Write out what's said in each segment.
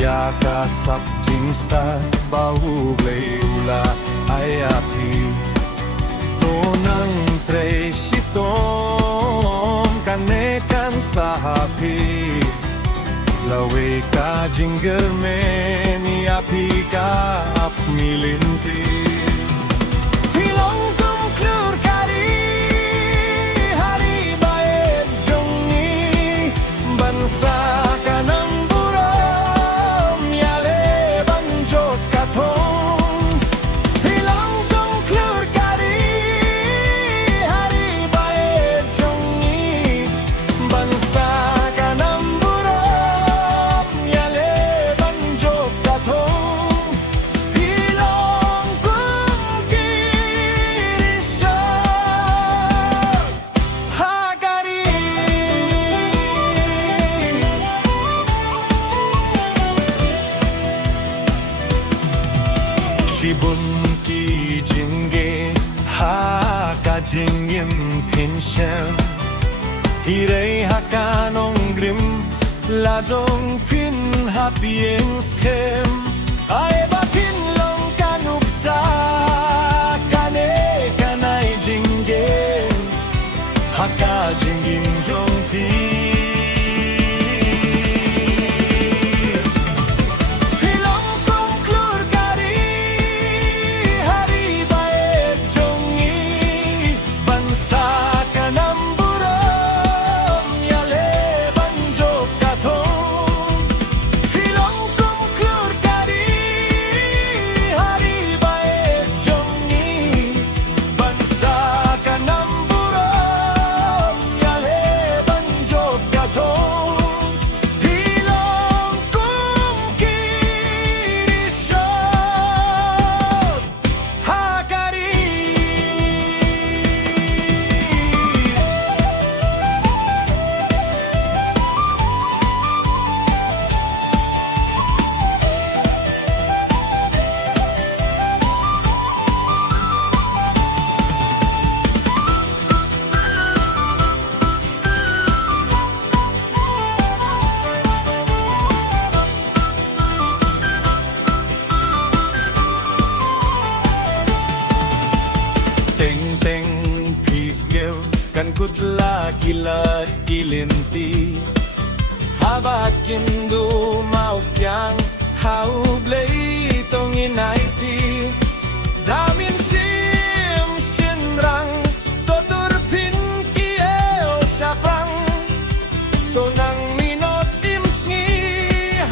Yakasap cinsta bau bleula ay api Tonang tresitom kanekan sa hapi Lawe ka jinggermen api ka ap milinti Pilong kumklur kari hari bae jongi bansa kanang burom yale banjot katong Pilong kumklur kari hari bae jongi bansa kanang burom yale banjot katong Pilong kumkirisot hakari Shibun ki jinge haka jingim pinshem Hirei hakanong grim ladong pin hapieng skem Aeba pinlong kanuksa kane kanay jinge haka jingim jongpi Pilong kumklur kari hari bae jongi bansa kanang burom yale banjok katong Pilong kumklur kari hari bae jongi bansa kanang burom yale banjok katong Pilong kumkirisot hakari Teng-teng pisgew kan kutla kilat kilinti Habat kindu mausyang haublay tong inaiti Damin sim sinrang totur pin kieo syapang Tonang minot imsngi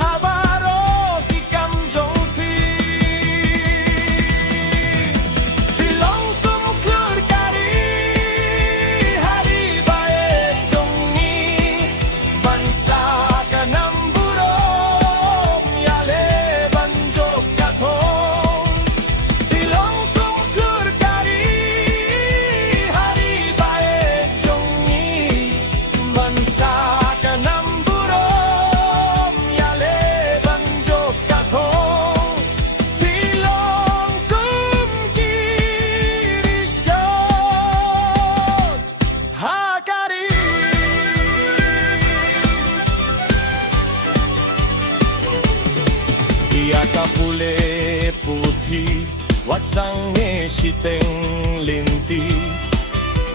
habaro kikam jongpi Pilong kumklur kari hari bae jongi bansa kanang burom yale banjok katong Pilong kumklur kari hari bae jongi bansa kanang burom yale banjok katong Pilong kumkirisot hakari Iyaka pule puti watsang shiteng linti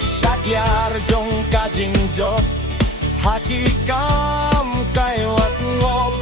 Shakyar jong kajing jot hakikam kay wat ngop